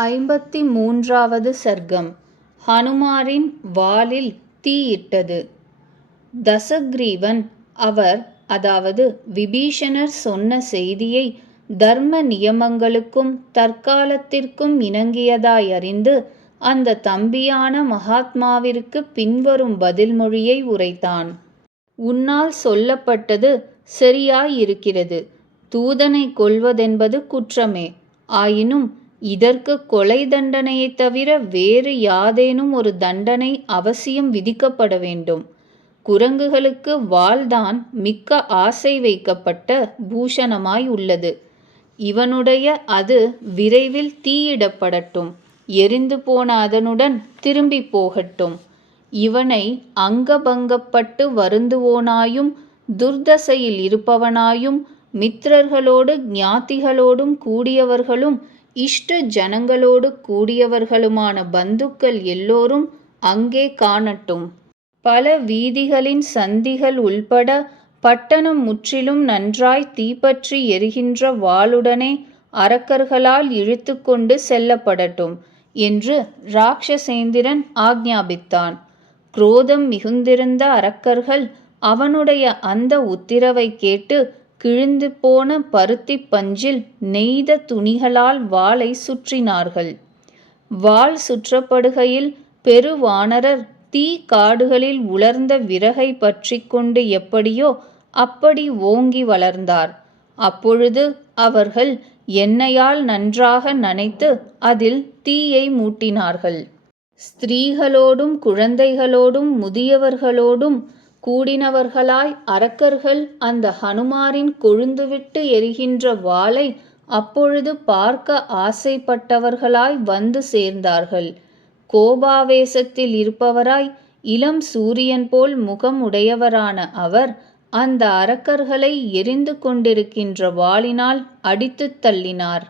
53வது சர்க்கம். ஹனுமாரின் வாலில் தீயிட்டது. தசக்ரீவன் அவர் அதாவது விபீஷணர் சொன்ன செய்தியை தர்ம நியமங்களுக்கும் தற்காலத்திற்கும் இணங்கியதாய் அறிந்து அந்த தம்பியான மகாத்மாவிற்கு பின்வரும் பதில்மொழியை உரைத்தான். உன்னால் சொல்லப்பட்டது சரியாயிருக்கிறது. தூதனை கொல்வதென்பது குற்றமே. ஆயினும் இதற்கு கொலை தண்டனையைத் தவிர வேறு யாதேனும் ஒரு தண்டனை அவசியம் விதிக்கப்பட வேண்டும். குரங்குகளுக்கு வாள்தான் மிக்க ஆசை வைக்கப்பட்ட பூஷணமாய் உள்ளது. இவனுடைய அது விரைவில் தீயிடப்படட்டும். எரிந்து போன அதனுடன் திரும்பி போகட்டும். இவனை அங்கபங்கப்பட்டு வருந்துவோனாயும் துர்தசையில் இருப்பவனாயும் மித்திரர்களோடு ஞாத்திகளோடும் கூடியவர்களும் இஷ்ட ஜனங்களோடு கூடியவர்களுமான பந்துக்கள் எல்லோரும் அங்கே காணட்டும். பல வீதிகளின் சந்திகள் உள்பட பட்டணம் முற்றிலும் நன்றாய் தீப்பற்றி எரிகின்ற வாளுடனே அரக்கர்களால் இழுத்து கொண்டு செல்லப்படட்டும் என்று இராக்ஷசேந்திரன் ஆக்ஞாபித்தான். குரோதம் மிகுந்திருந்த அரக்கர்கள் அவனுடைய அந்த உத்திரவை கேட்டு கிழிந்து போன பருத்தி பஞ்சில் நெய்த துணிகளால் வாளை சுற்றினார்கள். வாள் சுற்றப்படுகையில் பெருவானரர் தீ காடுகளில் உலர்ந்த விறகை பற்றி கொண்டு எப்படியோ அப்படி ஓங்கி வளர்ந்தார். அப்பொழுது அவர்கள் எண்ணெயால் நன்றாக நனைத்து அதில் தீயை மூட்டினார்கள். ஸ்திரீகளோடும் குழந்தைகளோடும் முதியவர்களோடும் கூடினவர்களாய் அரக்கர்கள் அந்த ஹனுமாரின் கொழுந்துவிட்டு எரிகின்ற வாளை அப்பொழுது பார்க்க ஆசைப்பட்டவர்களாய் வந்து சேர்ந்தார்கள். கோபாவேசத்தில் இருப்பவராய் இளம் சூரியன் போல் முகம் உடையவரான அவர் அந்த அரக்கர்களை எரிந்து கொண்டிருக்கின்ற வாளினால் அடித்து தள்ளினார்.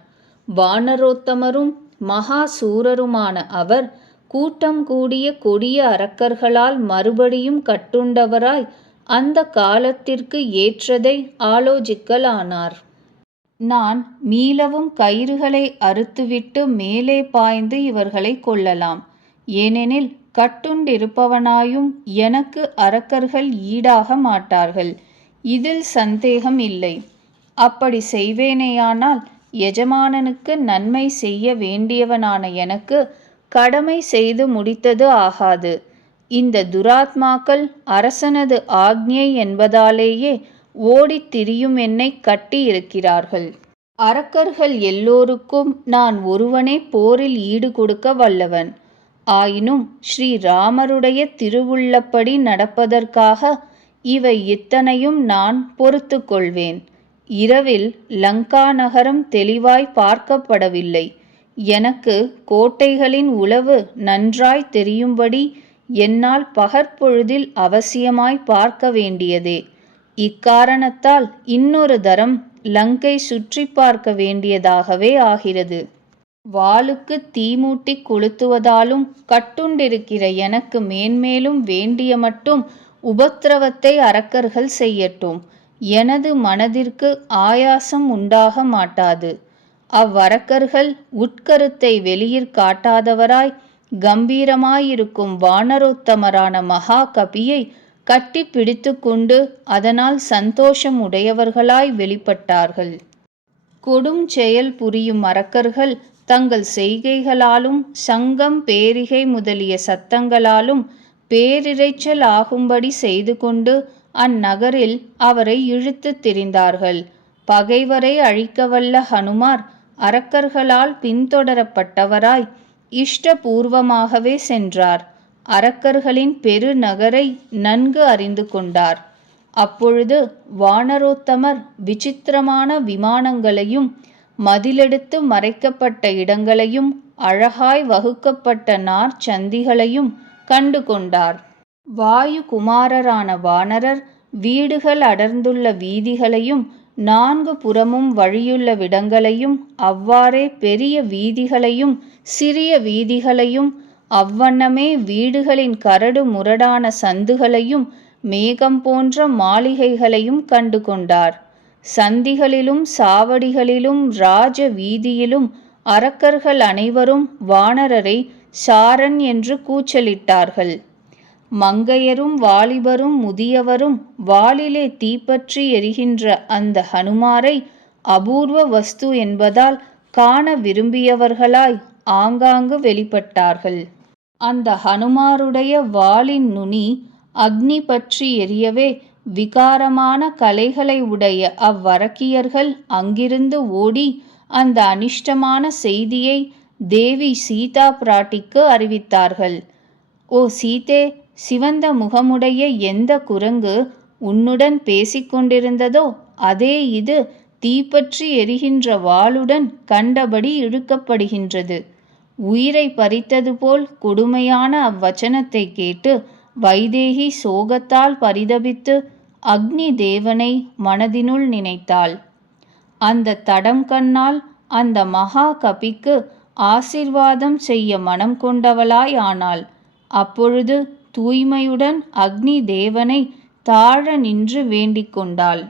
வானரோத்தமரும் மகா சூரருமான அவர் கூட்டம் கூடிய கொடிய அரக்கர்களால் மறுபடியும் கட்டுண்டவராய் அந்த காலத்திற்கு ஏற்றதை ஆலோசிக்கலானார். நான் மீளவும் கயிறுகளை அறுத்துவிட்டு மேலே பாய்ந்து இவர்களை கொல்லலாம். ஏனெனில் கட்டுண்டிருப்பவனாயும் எனக்கு அரக்கர்கள் ஈடாக மாட்டார்கள். இதில் சந்தேகம் இல்லை. அப்படி செய்வேனேயானால் எஜமானனுக்கு நன்மை செய்ய வேண்டியவனான எனக்கு கடமை செய்து முடித்தது ஆகாது. இந்த துராத்மாக்கள் அரசனது ஆக்ஞை என்பதாலேயே ஓடித் திரியும் என்னை கட்டியிருக்கிறார்கள். அரக்கர்கள் எல்லோருக்கும் நான் ஒருவனே போரில் ஈடு கொடுக்க வல்லவன். ஆயினும் ஸ்ரீராமருடைய திருவுள்ளப்படி நடப்பதற்காக இவை இத்தனையும் நான் பொறுத்து கொள்வேன். இரவில் லங்கா நகரம் தெளிவாய் பார்க்கப்படவில்லை. எனக்கு கோட்டைகளின் உளவு நன்றாய் தெரியும்படி என்னால் பகற்பொழுதில் அவசியமாய் பார்க்க வேண்டியதே. இக்காரணத்தால் இன்னொரு தரம் லங்கை சுற்றி பார்க்க வேண்டியதாகவே ஆகிறது. வாளுக்கு தீமூட்டி கொளுத்துவதாலும் கட்டுண்டிருக்கிற எனக்கு மேன்மேலும் வேண்டிய மட்டும் உபத்திரவத்தை அரக்கர்கள் செய்யட்டும். எனது மனதிற்கு ஆயாசம் உண்டாக மாட்டாது. அவ்வரக்கர்கள் உட்கருத்தை வெளியிற் காட்டாதவராய் கம்பீரமாயிருக்கும் வானரோத்தமரான மகா கபியை கட்டி பிடித்து கொண்டு அதனால் சந்தோஷம் உடையவர்களாய் வெளிப்பட்டார்கள். கொடும் செயல் புரியும் அரக்கர்கள் தங்கள் செய்கைகளாலும் சங்கம் பேரிகை முதலிய சத்தங்களாலும் பேரிரைச்சல் ஆகும்படி செய்து கொண்டு அந்நகரில் அவரை இழுத்து திரிந்தார்கள். பகைவரை அழிக்கவல்ல ஹனுமார் அரக்கர்களால் பின்தொடரப்பட்டவராய் இஷ்டபூர்வமாகவே சென்றார். அரக்கர்களின் பெருநகரை நன்கு அறிந்து கொண்டார். அப்பொழுது வானரோத்தமர் விசித்திரமான விமானங்களையும் மதிலெடுத்து மறைக்கப்பட்ட இடங்களையும் அழகாய் வகுக்கப்பட்ட நார்ச்சந்திகளையும் கண்டு கொண்டார். வாயு குமாரரான வானரர் வீடுகள் அடர்ந்துள்ள வீதிகளையும் 4 புறமும் வழியுள்ள விடங்களையும் அவ்வாறே பெரிய வீதிகளையும் சிறிய வீதிகளையும் அவ்வண்ணமே வீடுகளின் கரடு முரடான சந்துகளையும் மேகம் போன்ற மாளிகைகளையும் கண்டு கொண்டார். சந்திகளிலும் சாவடிகளிலும் ராஜ வீதியிலும் அரக்கர்கள் அனைவரும் வானரரை சாரன் என்று கூச்சலிட்டார்கள். மங்கையரும் வாலிபரும் முதியவரும் வாளிலே தீப்பற்றி எரிகின்ற அந்த ஹனுமாரை அபூர்வ வஸ்து என்பதால் காண விரும்பியவர்களாய் ஆங்காங்கு வெளிப்பட்டார்கள். அந்த ஹனுமாருடைய வாளின் நுனி அக்னி பற்றி எரியவே விகாரமான கலைகளை உடைய அவ்வரக்கியர்கள் அங்கிருந்து ஓடி அந்த அனிஷ்டமான செய்தியை தேவி சீதா பிராட்டிக்கு அறிவித்தார்கள். ஓ சீதே, சிவந்த முகமுடைய எந்த குரங்கு உன்னுடன் பேசிக்கொண்டிருந்ததோ அதே இது தீப்பற்றி எரிகின்ற வாளுடன் கண்டபடி இழுக்கப்படுகின்றது. உயிரை பறித்தது போல் கொடுமையான அவ்வச்சனத்தை கேட்டு வைதேகி சோகத்தால் பரிதபித்து அக்னி தேவனை மனதினுள் நினைத்தாள். அந்த தடம் கண்ணால் அந்த மகா கபிக்கு ஆசிர்வாதம் செய்ய மனம் கொண்டவளாய் ஆனாள். அப்பொழுது தூய்மையுடன் அக்னி தேவனை தாழ நின்று வேண்டிக் கொண்டாள்.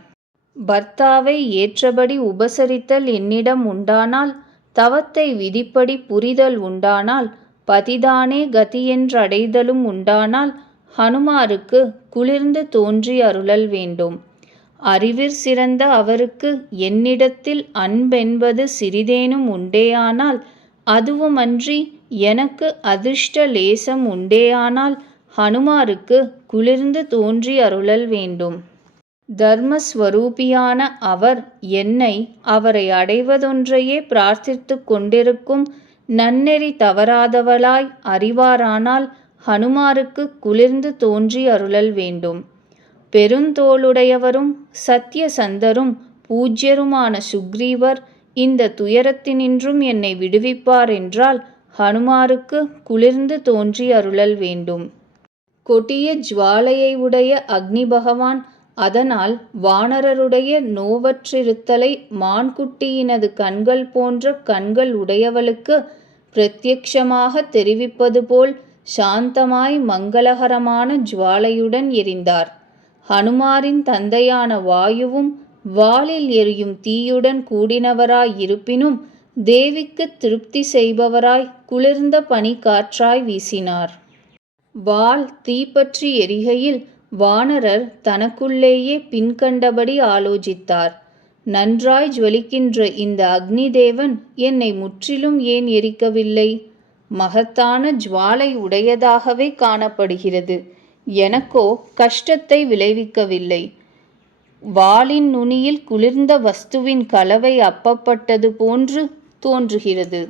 பர்த்தாவை ஏற்றபடி உபசரித்தல் என்னிடம் உண்டானால், தவத்தை விதிப்படி புரிதல் உண்டானால், பதிதானே கதியென்றடைதலும் உண்டானால், ஹனுமாருக்கு குளிர்ந்து தோன்றி அருளல் வேண்டும். அறிவிற் சிறந்த அவருக்கு என்னிடத்தில் அன்பென்பது சிறிதேனும் உண்டேயானால், அதுவுமன்றி எனக்கு அதிர்ஷ்ட லேசம் உண்டேயானால், ஹனுமாருக்கு குளிர்ந்து தோன்றி அருளல் வேண்டும். தர்மஸ்வரூபியான அவர் என்னை அவரை அடைவதொன்றையே பிரார்த்தித்து கொண்டிருக்கும் நன்னெறி தவறாதவளாய் அறிவாரானால், ஹனுமாருக்கு குளிர்ந்து தோன்றி அருளல் வேண்டும். பெருந்தோளுடையவரும் சத்தியசந்தரும் பூஜ்யருமான சுக்ரீவர் இந்த துயரத்தினின்றும் என்னை விடுவிப்பார் என்றால், ஹனுமாருக்கு குளிர்ந்து தோன்றி அருளல் வேண்டும். கொடிய ஜுவாலையை உடைய அக்னி பகவான் அதனால் வானரருடைய நோவற்றிருத்தலை மான்குட்டியினது கண்கள் போன்ற கண்கள் உடையவளுக்கு பிரத்யக்ஷமாக தெரிவிப்பது போல் சாந்தமாய் மங்களகரமான ஜுவாலையுடன் எரிந்தார். ஹனுமாரின் தந்தையான வாயுவும் வாளில் எரியும் தீயுடன் கூடினவராய் இருப்பினும் தேவிக்கு திருப்தி செய்பவராய் குளிர்ந்த பனி காற்றாய் வீசினார். வாள் தீப்பற்றி எரிகையில் வானரர் தனக்குள்ளேயே பின்கண்டபடி ஆலோசித்தார். நன்றாய் ஜுவலிக்கின்ற இந்த அக்னி தேவன் என்னை முற்றிலும் ஏன் எரிக்கவில்லை? மகத்தான ஜுவாலை உடையதாகவே காணப்படுகிறது. எனக்கோ கஷ்டத்தை விளைவிக்கவில்லை. வாளின் நுனியில் குளிர்ந்த வஸ்துவின் கலவை அப்பப்பட்டது போன்று தோன்றுகிறது.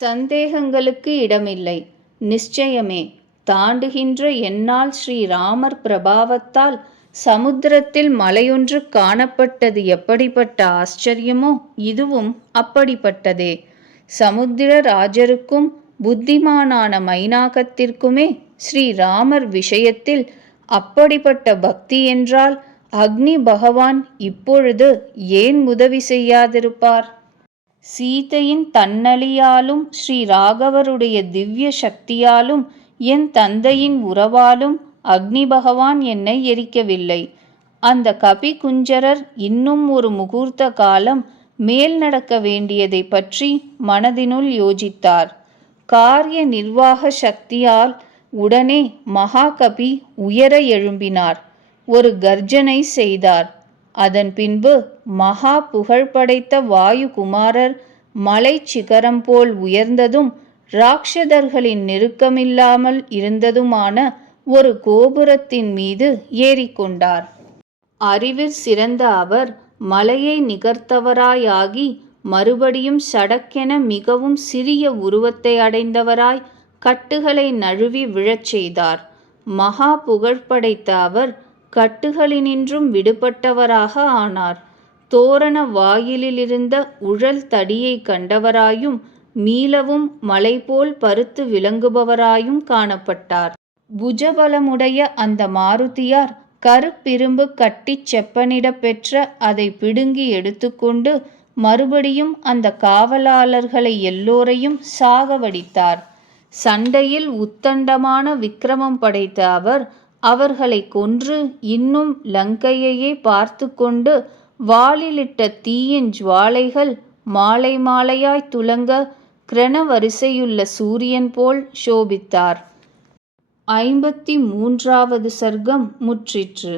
சந்தேகங்களுக்கு இடமில்லை. நிச்சயமே தாண்டுகின்ற என்னால் ஸ்ரீராமர் பிரபாவத்தால் சமுத்திரத்தில் மலையொன்று காணப்பட்டது எப்படிப்பட்ட ஆச்சரியமோ இதுவும் அப்படிப்பட்டதே. சமுத்திர ராஜருக்கும் புத்திமானான மைனாகத்திற்குமே ஸ்ரீராமர் விஷயத்தில் அப்படிப்பட்ட பக்தி என்றால் அக்னி பகவான் இப்பொழுது ஏன் உதவி செய்யாதிருப்பார்? சீதையின் தன்னலியாலும் ஸ்ரீ ராகவருடைய திவ்ய சக்தியாலும் என் தந்தையின் உறவாலும் அக்னி பகவான் என்னை எரிக்கவில்லை. அந்த கபி குஞ்சரர் இன்னும் ஒரு முகூர்த்த காலம் மேல் நடக்க வேண்டியதை பற்றி மனதினுள் யோசித்தார். காரிய நிர்வாக சக்தியால் உடனே மகாகபி உயர எழும்பினார். ஒரு கர்ஜனை செய்தார். அதன் பின்பு மகா புகழ் படைத்த வாயுகுமாரர் மலை சிகரம் போல் உயர்ந்ததும் ராட்சதர்களின் நெருக்கமில்லாமல் இருந்ததுமான ஒரு கோபுரத்தின் மீது ஏறிக்கொண்டார். அறிவில் சிறந்த அவர் மலையை நிகர்த்தவராயாகி மறுபடியும் சடக்கென மிகவும் சிறிய உருவத்தை அடைந்தவராய் கட்டுகளை நழுவி விழச் செய்தார். மகா புகழ் படைத்த அவர் கட்டுகளினின்றும் விடுபட்டவராக ஆனார். தோரண வாயிலிருந்த உழல் தடியை கண்டவராயும் மீளவும் மலை போல் பருத்து விளங்குபவராயும் காணப்பட்டார். புஜபலமுடைய அந்த மாருதியார் கருப்பிரும்பு கட்டிச் செப்பனிட பெற்ற அதை பிடுங்கி எடுத்துக்கொண்டு மறுபடியும் அந்த காவலாளர்களை எல்லோரையும் சாகவடித்தார். சண்டையில் உத்தண்டமான விக்கிரமம் படைத்த அவர் அவர்களை கொன்று இன்னும் லங்கையையே பார்த்து கொண்டு வாளிலிட்ட தீயின் ஜுவாலைகள் மாலை மாலையாய் துலங்க கிரண வரிசையுள்ள சூரியன் போல் சோபித்தார். 53வது சர்க்கம் முற்றிற்று.